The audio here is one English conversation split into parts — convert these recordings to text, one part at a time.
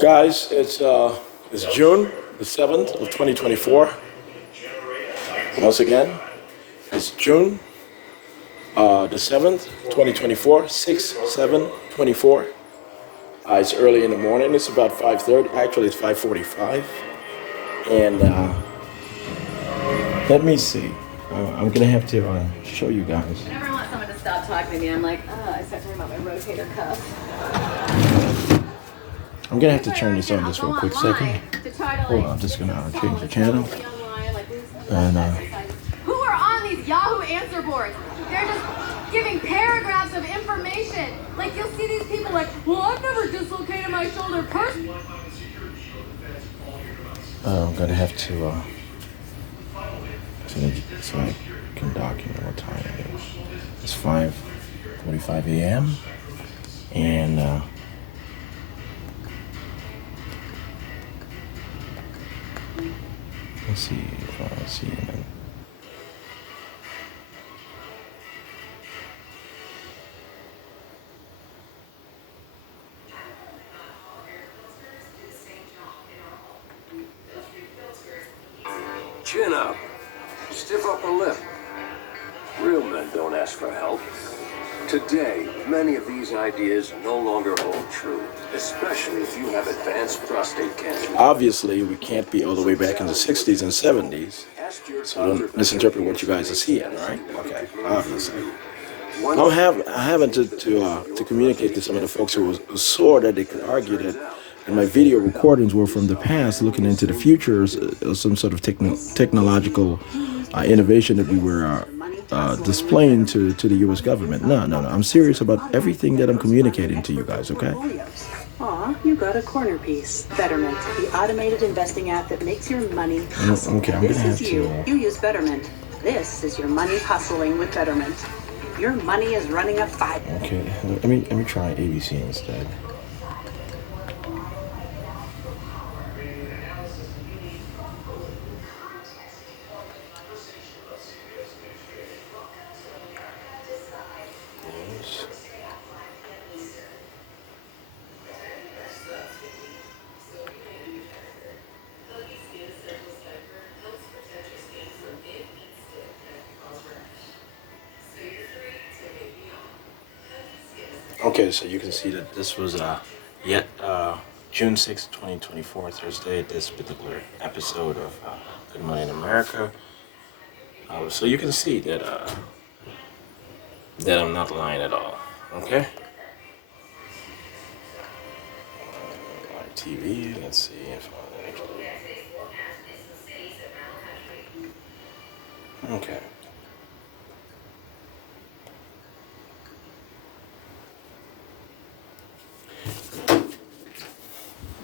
Guys, it's June the 7th of 2024. Once again, it's June the 7th, 2024, 6/7/24. It's early in the morning. It's about 5:30. Actually, it's 5:45. And let me see. I'm going to have to show you guys. Whenever I want someone to stop talking to me, I'm like, I start talking about my rotator cuff. I'm going to have to turn this on just for a quick second. Hold on, I'm just going to change the channel. And who are on these Yahoo answer boards? They're just giving paragraphs of information. Like, you'll see these people like, well, I've never dislocated my shoulder personally. I'm going to have to, so I can document what time it is. It's 5:45 a.m. And let's see if I see him. Chin up. Stiff upper lip. Real men don't ask for help. Today, many of these ideas no longer hold true, especially if you have advanced prostate cancer. Obviously, we can't be all the way back in the 60s and 70s, so don't misinterpret what you guys are seeing, right? Okay, obviously. I haven't to communicate to some of the folks who saw that they could argue that and my video recordings were from the past, looking into the future, some sort of technological innovation that we were displaying to the U.S. government. No. I'm serious about everything that I'm communicating to you guys, okay? Aw, you got a corner piece. Betterment, the automated investing app that makes your money hustle. Okay, I'm gonna have to. You use Betterment. This is your money hustling with Betterment. Your money is running a 5. Okay, let me try ABC instead. Okay, so you can see that this was June 6, 2024, Thursday, this particular episode of Good Morning America. So you can see that that I'm not lying at all, okay? Live TV, let's see if I actually... Okay.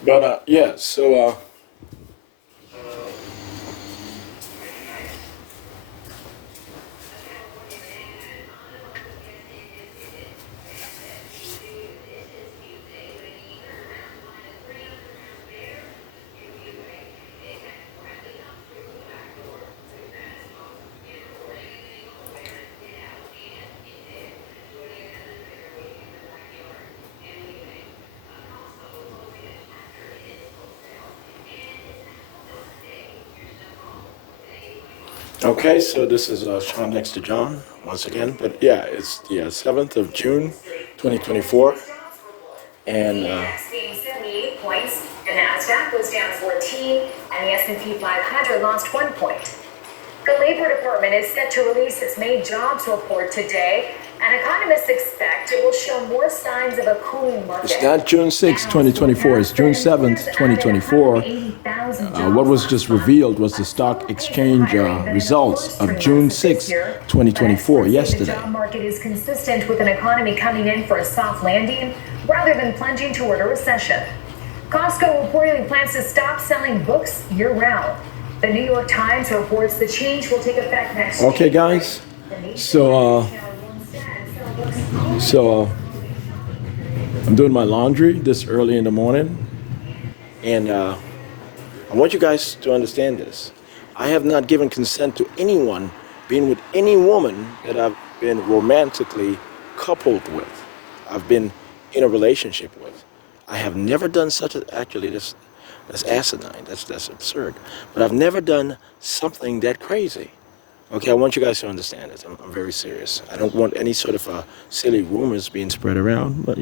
But yeah, so okay, so this is Shawn Dexter John once again, but yeah, it's the 7th of June, 2024, and Index gained 78 points, the Nasdaq was down 14, and the S&P 500 lost 1 point. The Labor Department is set to release its May jobs report today, and economists expect it will show more signs of a cooling market. it's not June 6, 2024, it's June 7th, 2024. What was just revealed was the stock exchange results of June 6, 2024, yesterday. The job market is consistent with an economy coming in for a soft landing rather than plunging toward a recession. Costco reportedly plans to stop selling books year-round. The New York Times reports the change will take effect next week. Okay, guys, so I'm doing my laundry this early in the morning, and I want you guys to understand this. I have not given consent to anyone being with any woman that I've been romantically coupled with. I've been in a relationship with. I have never done such a, actually that's asinine, that's absurd. But I've never done something that crazy. Okay, I want you guys to understand this. I'm very serious. I don't want any sort of silly rumors being spread around. But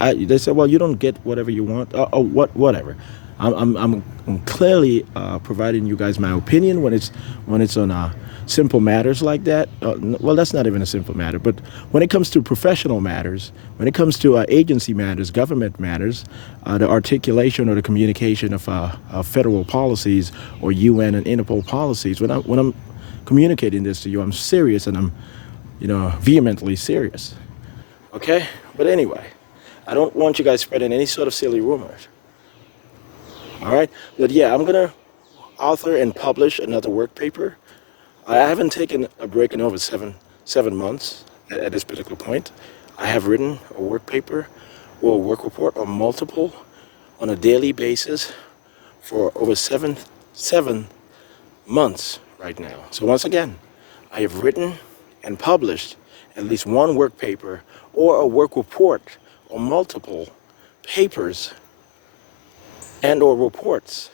they say, well, you don't get whatever you want. Whatever. I'm clearly providing you guys my opinion when it's on simple matters like that. Well, that's not even a simple matter. But when it comes to professional matters, when it comes to agency matters, government matters, the articulation or the communication of federal policies or UN and Interpol policies, when I'm communicating this to you, I'm serious, and I'm, vehemently serious. Okay? But anyway, I don't want you guys spreading any sort of silly rumors. All right? But yeah, I'm going to author and publish another work paper. I haven't taken a break in over seven months at this particular point. I have written a work paper or a work report or multiple on a daily basis for over seven months right now. So once again, I have written and published at least one work paper or a work report or multiple papers and or reports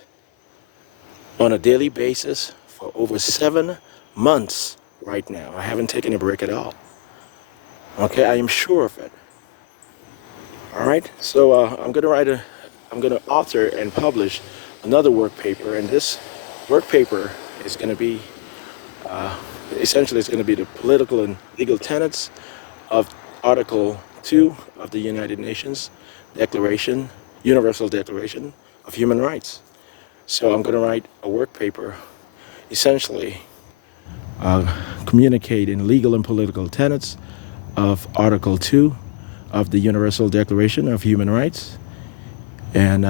on a daily basis for over 7 months right now. I haven't taken a break at all. Okay, I am sure of it. All right, so I'm gonna author and publish another work paper, and this work paper is going to be, essentially it's going to be the political and legal tenets of Article 2 of the United Nations Declaration, Universal Declaration of Human Rights. So I'm going to write a work paper, essentially communicating legal and political tenets of Article 2 of the Universal Declaration of Human Rights. And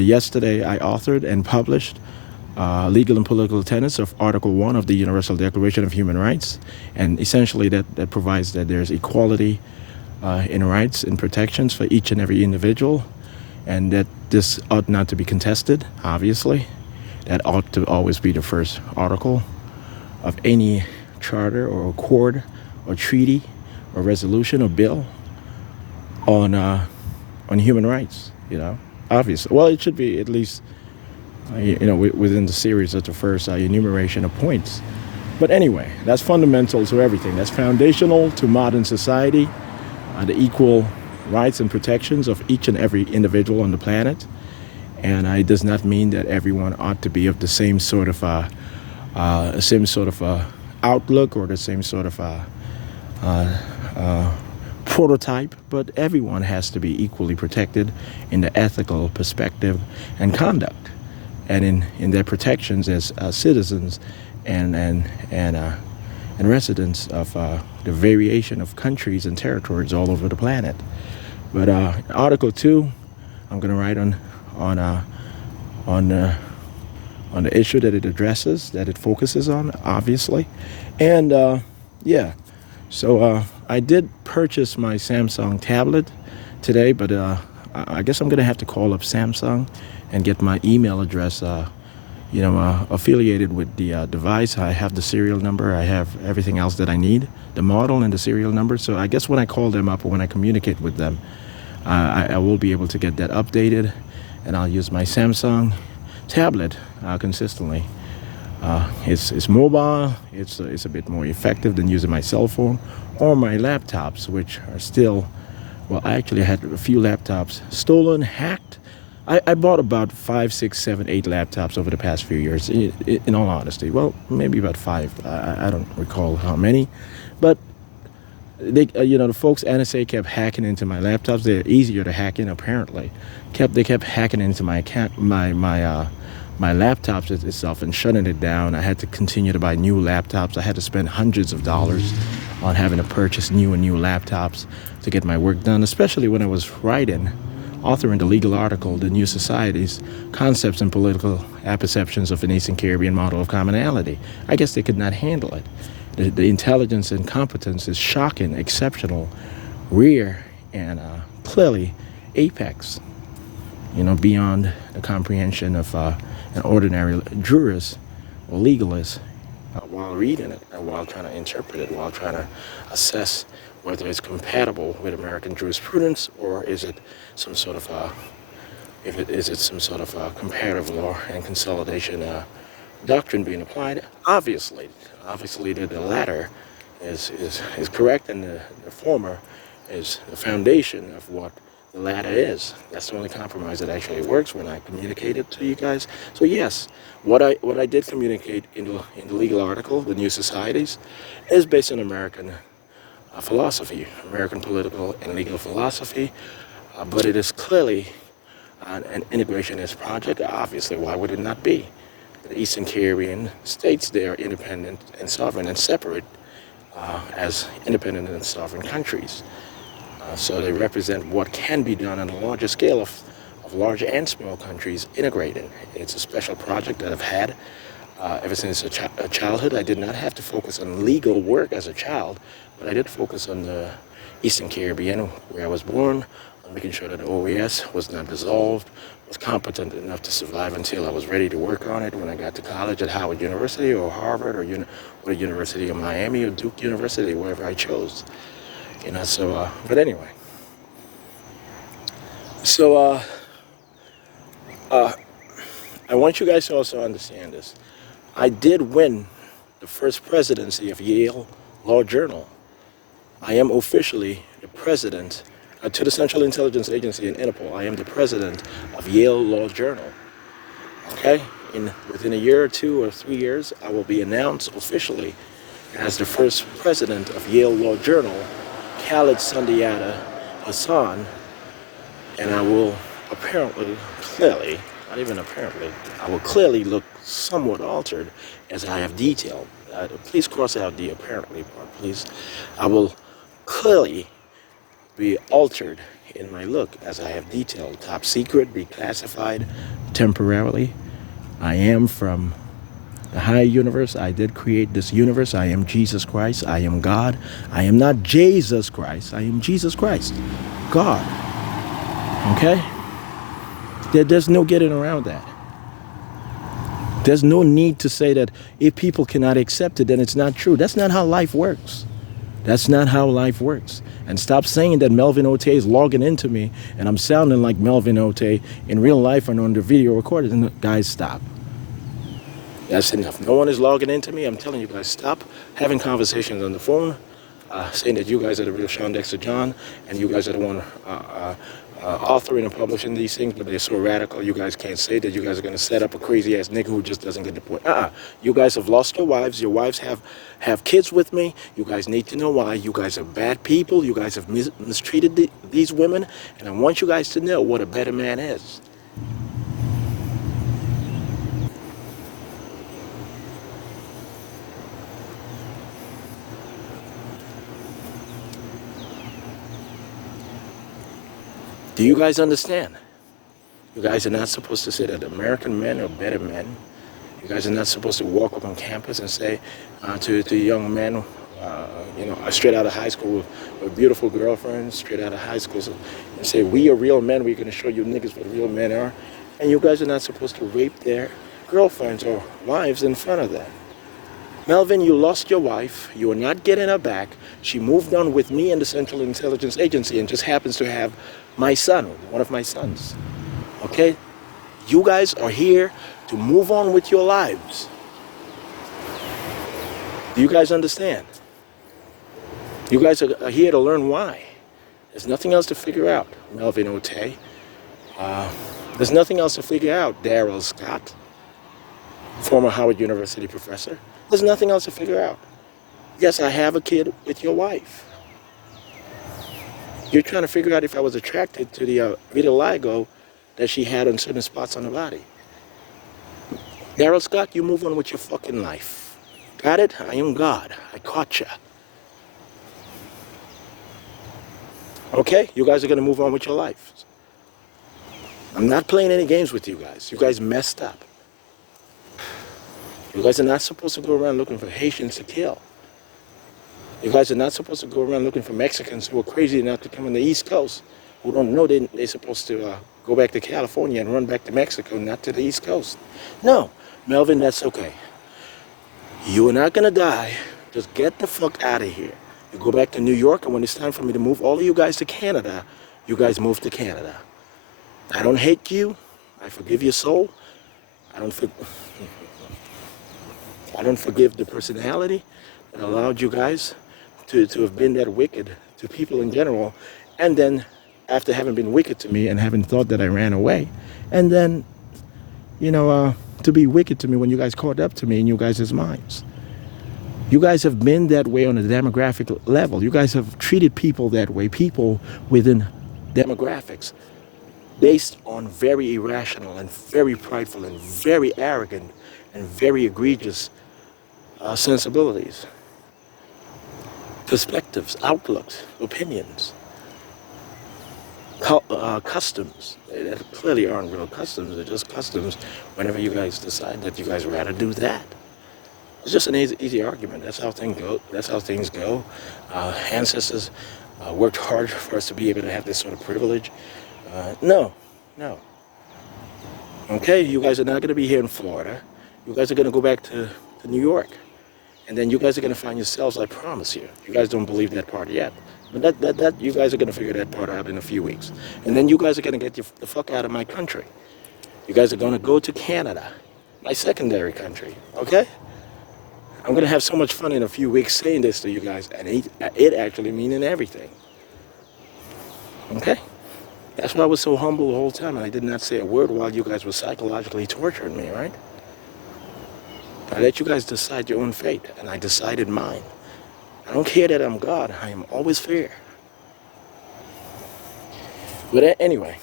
yesterday I authored and published legal and political tenets of Article 1 of the Universal Declaration of Human Rights. And essentially that provides that there's equality in rights and protections for each and every individual, and that this ought not to be contested, obviously. That ought to always be the first article of any charter or accord or treaty or resolution or bill on human rights, obviously. Well, it should be at least within the series of the first enumeration of points. But anyway, that's fundamental to everything. That's foundational to modern society, the equal rights and protections of each and every individual on the planet. And it does not mean that everyone ought to be of the same sort of outlook or the same sort of prototype, but everyone has to be equally protected in the ethical perspective and conduct, and in their protections as citizens and residents of the variation of countries and territories all over the planet. But Article 2, I'm going to write on the issue that it addresses, that it focuses on, obviously. And so I did purchase my Samsung tablet today, but I guess I'm going to have to call up Samsung and get my email address affiliated with the device. I have the serial number, I have everything else that I need, the model and the serial number. So I guess when I call them up or when I communicate with them, I will be able to get that updated, and I'll use my Samsung tablet consistently. It's mobile, it's a bit more effective than using my cell phone or my laptops, which are still, well, I actually had a few laptops stolen, hacked. I bought about 5, 6, 7, 8 laptops over the past few years, in all honesty. Well, maybe about 5. I don't recall how many. But they, the folks NSA kept hacking into my laptops. They're easier to hack in, apparently. They kept hacking into my laptops itself and shutting it down. I had to continue to buy new laptops. I had to spend hundreds of dollars on having to purchase new laptops to get my work done, especially when I was authoring the legal article, The New Societies, Concepts and Political Apperceptions of an Eastern Caribbean Model of Commonality. I guess they could not handle it. The intelligence and competence is shocking, exceptional, rare, and clearly apex, beyond the comprehension of an ordinary jurist or legalist while reading it, or while trying to interpret it, while trying to assess whether it's compatible with American jurisprudence, or is it some sort of some sort of comparative law and consolidation doctrine being applied. Obviously the latter is correct, and the former is the foundation of what the latter is. That's the only compromise that actually works when I communicate it to you guys. So yes, what I did communicate in the legal article, The New Societies, is based on American philosophy, American political and legal philosophy, but it is clearly an integrationist project. Obviously, why would it not be? The Eastern Caribbean states, they are independent and sovereign and separate as independent and sovereign countries. So they represent what can be done on a larger scale of large and small countries integrating. It's a special project that I've had ever since a childhood. I did not have to focus on legal work as a child, but I did focus on the Eastern Caribbean, where I was born, on making sure that the OAS was not dissolved, was competent enough to survive until I was ready to work on it when I got to college at Howard University or Harvard or the University of Miami or Duke University, wherever I chose. You know, so, but anyway. So, I want you guys to also understand this. I did win the first presidency of Yale Law Journal. I am officially the president to the Central Intelligence Agency in Interpol. I am the president of Yale Law Journal. Okay? Within a year or 2 or 3 years, I will be announced officially as the first president of Yale Law Journal, Khalid Sundiata Hassan, and I will clearly, not even apparently, I will clearly look somewhat altered as I have detailed. Please cross out the apparently part, please. I will clearly be altered in my look as I have detailed. Top secret, declassified temporarily. I am from the higher universe. I did create this universe. I am Jesus Christ. I am God. I am not Jesus Christ. I am Jesus Christ. God. Okay? There's no getting around that. There's no need to say that if people cannot accept it, then it's not true. That's not how life works. That's not how life works. And stop saying that Melvin Ote is logging into me and I'm sounding like Melvin Ote in real life and on the video recorded. And guys, stop. That's enough. No one is logging into me. I'm telling you guys, stop having conversations on the phone, saying that you guys are the real Shawn Dexter John and you guys are the one authoring and publishing these things, but they're so radical, you guys can't say that you guys are going to set up a crazy-ass nigga who just doesn't get the point. You guys have lost your wives. Your wives have kids with me. You guys need to know why. You guys are bad people. You guys have mistreated these women, and I want you guys to know what a better man is. Do you guys understand? You guys are not supposed to say that American men are better men. You guys are not supposed to walk up on campus and say to young men, straight out of high school with beautiful girlfriends, straight out of high school, and say, we are real men, we're going to show you niggas what real men are. And you guys are not supposed to rape their girlfriends or wives in front of them. Melvin, you lost your wife. You are not getting her back. She moved on with me and the Central Intelligence Agency and just happens to have my son, one of my sons. Okay? You guys are here to move on with your lives. Do you guys understand? You guys are here to learn why. There's nothing else to figure out, Melvin Ote. There's nothing else to figure out, Daryl Scott, former Howard University professor. There's nothing else to figure out. Yes, I have a kid with your wife. You're trying to figure out if I was attracted to the vitiligo that she had on certain spots on her body. Daryl Scott, you move on with your fucking life. Got it? I am God. I caught ya. Okay? You guys are going to move on with your life. I'm not playing any games with you guys. You guys messed up. You guys are not supposed to go around looking for Haitians to kill. You guys are not supposed to go around looking for Mexicans who are crazy enough to come on the East Coast, who don't know they're supposed to go back to California and run back to Mexico, not to the East Coast. No, Melvin, that's okay. You are not going to die. Just get the fuck out of here. You go back to New York, and when it's time for me to move all of you guys to Canada, you guys move to Canada. I don't hate you. I forgive your soul. I don't forgive the personality that allowed you guys to have been that wicked to people in general. And then, after having been wicked to me and having thought that I ran away, and then, to be wicked to me when you guys caught up to me in you guys' minds. You guys have been that way on a demographic level. You guys have treated people that way, people within demographics, based on very irrational and very prideful and very arrogant and very egregious sensibilities, perspectives, outlooks, opinions, customs. That clearly aren't real customs. They're just customs whenever you guys decide that you guys would rather do that. It's just an easy argument. That's how things go. That's how things go. Ancestors worked hard for us to be able to have this sort of privilege. No. Okay, you guys are not going to be here in Florida. You guys are going to go back to New York. And then you guys are going to find yourselves, I promise you. You guys don't believe that part yet. But that you guys are going to figure that part out in a few weeks. And then you guys are going to get the fuck out of my country. You guys are going to go to Canada, my secondary country, okay? I'm going to have so much fun in a few weeks saying this to you guys, and it actually meaning everything. Okay? That's why I was so humble the whole time, and I did not say a word while you guys were psychologically torturing me, right? I let you guys decide your own fate, and I decided mine. I don't care that I'm God. I am always fair. But anyway.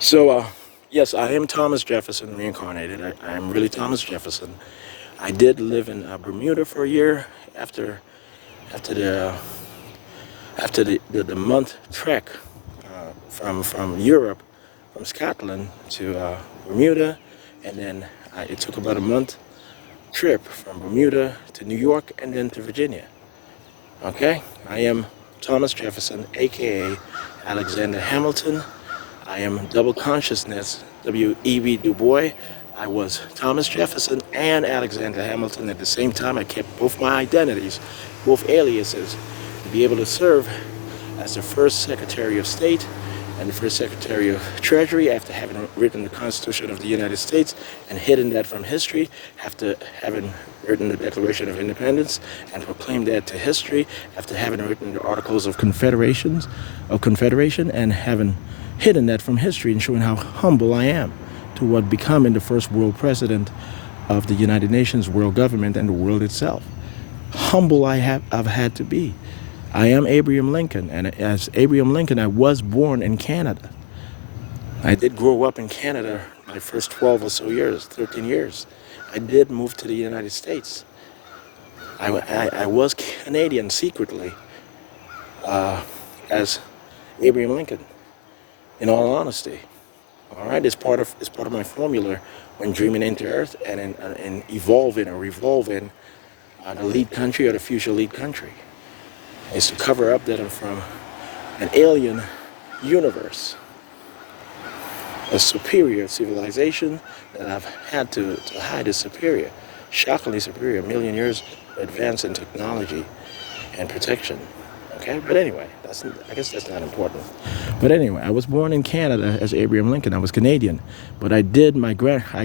So, yes, I am Thomas Jefferson reincarnated. I am really Thomas Jefferson. I did live in Bermuda for a year after the month trek from Europe, from Scotland to Bermuda, and then it took about a month trip from Bermuda to New York and then to Virginia. Okay, I am Thomas Jefferson, aka Alexander Hamilton. I am double consciousness, W.E.B. Du Bois. I was Thomas Jefferson and Alexander Hamilton at the same time. I kept both my identities, both aliases, to be able to serve as the first Secretary of State and the first Secretary of Treasury after having written the Constitution of the United States and hidden that from history, after having written the Declaration of Independence and proclaimed that to history, after having written the Articles of Confederation and having hidden that from history and showing how humble I am to what becoming the first world president of the United Nations, world government, and the world itself. Humble I've had to be. I am Abraham Lincoln, and as Abraham Lincoln, I was born in Canada. I did grow up in Canada my first 12 or so years, 13 years. I did move to the United States. I was Canadian secretly as Abraham Lincoln, in all honesty. All right, it's part of my formula when dreaming into Earth and in evolving or revolving the lead country or the future lead country. Is to cover up that I'm from an alien universe, a superior civilization that I've had to hide is superior, shockingly superior, a million years advance in technology and protection. Okay, but anyway, I guess that's not important. But anyway, I was born in Canada as Abraham Lincoln. I was Canadian, but I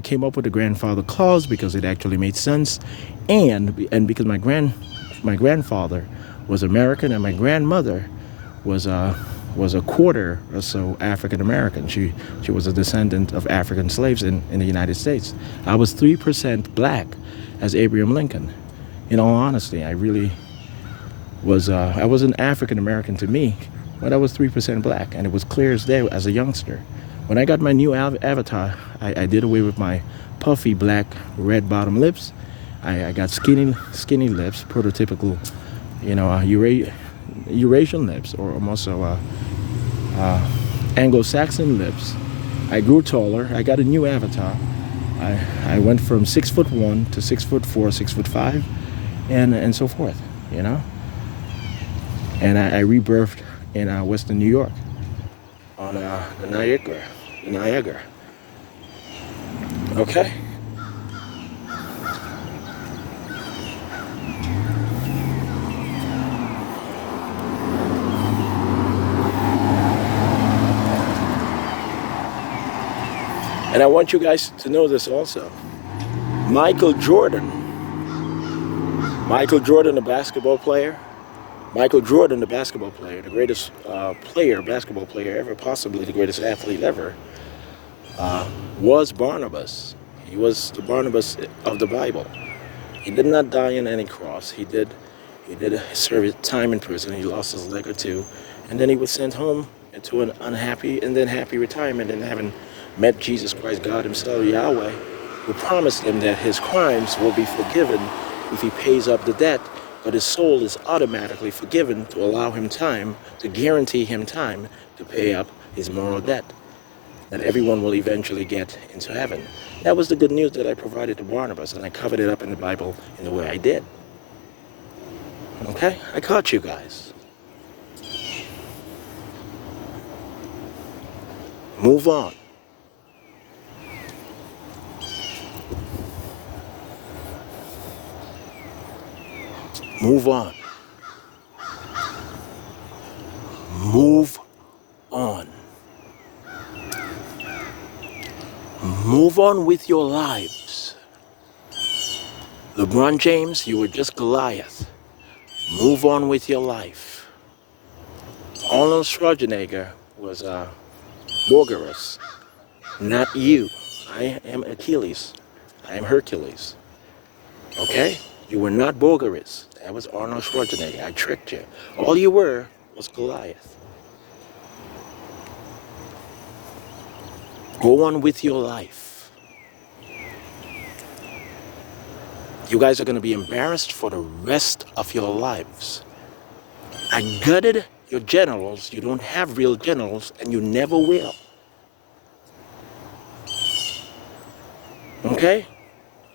came up with the grandfather clause because it actually made sense, and because my grandfather was American and my grandmother was a quarter or so African American. She was a descendant of African slaves in the United States. I was 3% black as Abraham Lincoln. In all honesty, I really was. I wasn't African American to me, but I was 3% black, and it was clear as day as a youngster. When I got my new avatar, I did away with my puffy black red bottom lips. I got skinny lips, prototypical, Eurasian lips, or almost so Anglo-Saxon lips. I grew taller. I got a new avatar. I went from 6'1" to 6'4", 6'5", and so forth. And I rebirthed in Western New York on the Niagara. Okay. And I want you guys to know this also. Michael Jordan, the basketball player, the greatest basketball player ever, possibly the greatest athlete ever, was Barnabas. He was the Barnabas of the Bible. He did not die on any cross. He did serve his time in prison. He lost his leg or two, and then he was sent home into an unhappy and then happy retirement, and having met Jesus Christ, God himself, Yahweh, who promised him that his crimes will be forgiven if he pays up the debt, but his soul is automatically forgiven to allow him time, to guarantee him time to pay up his moral debt, that everyone will eventually get into heaven. That was the good news that I provided to Barnabas, and I covered it up in the Bible in the way I did. Okay? I caught you guys. Move on. Move on. Move on. Move on with your lives. LeBron James, you were just Goliath. Move on with your life. Arnold Schwarzenegger was Borgerus, not you. I am Achilles. I am Hercules. Okay? You were not Borgerus. That was Arnold Schwarzenegger. I tricked you. All you were was Goliath. Go on with your life. You guys are going to be embarrassed for the rest of your lives. I gutted your generals. You don't have real generals, and you never will. Okay?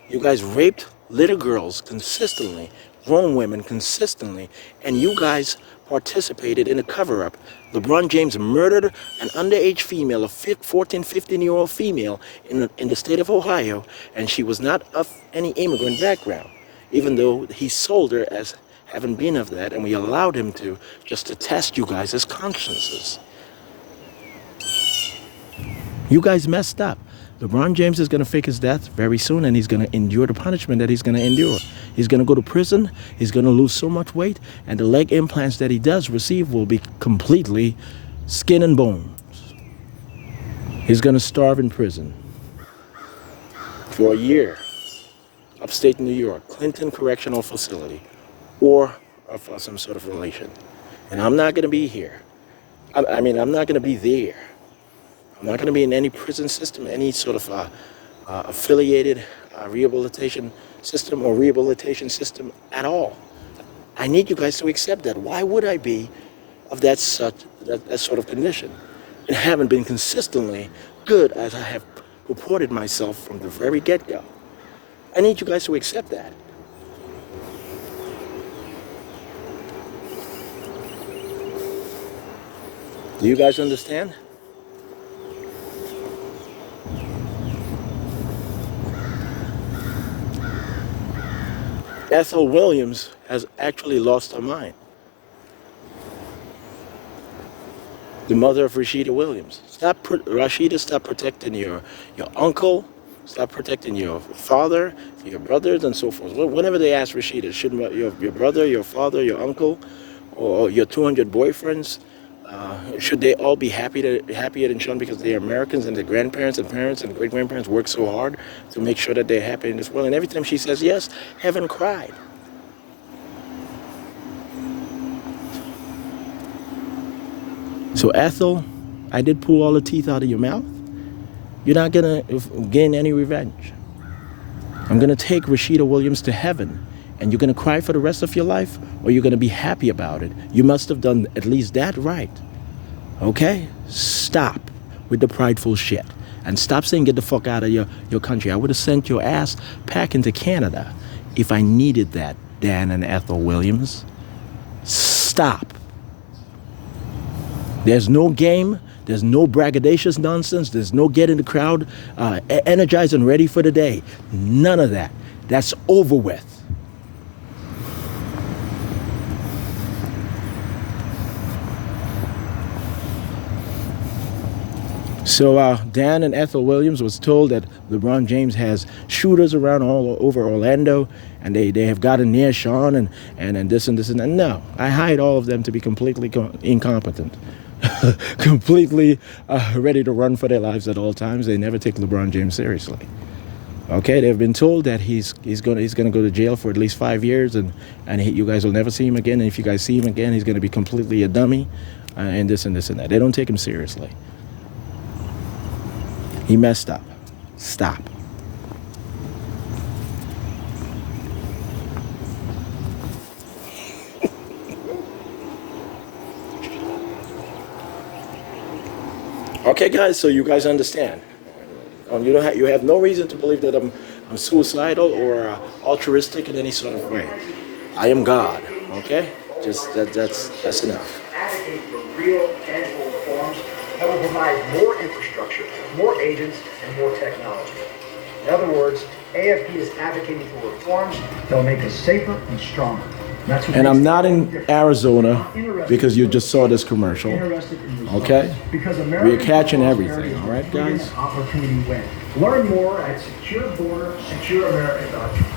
You guys raped little girls consistently, grown women consistently, and you guys participated in a cover-up. LeBron James murdered an underage female, a 14, 15-year-old female in the state of Ohio, and she was not of any immigrant background, even though he sold her as having been of that, and we allowed him to, just to test you guys as consciences. You guys messed up. LeBron James is going to fake his death very soon, and he's going to endure the punishment that he's going to endure. He's going to go to prison. He's going to lose so much weight, and the leg implants that he does receive will be completely skin and bones. He's going to starve in prison for a year, upstate New York, Clinton Correctional Facility, or for some sort of relation. And I'm not going to be here. I'm not going to be there. I'm not going to be in any prison system, any sort of affiliated rehabilitation system or rehabilitation system at all. I need you guys to accept that. Why would I be of that sort of condition and haven't been consistently good as I have purported myself from the very get-go? I need you guys to accept that. Do you guys understand? Ethel Williams has actually lost her mind. The mother of Rashidah Williams. Rashidah, stop protecting your uncle. Stop protecting your father, your brothers, and so forth. Whenever they ask Rashidah, shouldn't your brother, your father, your uncle, or your 200 boyfriends, should they all be happier than Shawn because they are Americans and their grandparents and parents and great-grandparents worked so hard to make sure that they're happy in this world? And every time she says yes, heaven cried. So Ethel, I did pull all the teeth out of your mouth. You're not going to gain any revenge. I'm going to take Rashidah Williams to heaven, and you're going to cry for the rest of your life, or you're going to be happy about it. You must have done at least that right. Okay? Stop with the prideful shit. And stop saying get the fuck out of your country. I would have sent your ass back into Canada if I needed that, Dan and Ethel Williams. Stop. There's no game. There's no braggadocious nonsense. There's no getting the crowd energized and ready for the day. None of that. That's over with. So Dan and Ethel Williams was told that LeBron James has shooters around all over Orlando, and they have gotten near Shawn and this and this and that. No, I hide all of them to be completely incompetent, completely ready to run for their lives at all times. They never take LeBron James seriously. Okay, they've been told that he's gonna go to jail for at least 5 years, and you guys will never see him again. And if you guys see him again, he's gonna be completely a dummy, and this and this and that. They don't take him seriously. He messed up. Stop. Okay, guys. So you guys understand. You have no reason to believe that I'm suicidal or altruistic in any sort of way. I am God. Okay. Just that's enough. Advocate for real, tangible reforms that will provide more infrastructure, more agents, and more technology. In other words, AFP is advocating for reforms that will make us safer and stronger. That's what And I'm not in Arizona because you just saw this commercial. Okay? We're catching everything, all right, guys? Opportunity win. Learn more at secureborder, secureamerica.com.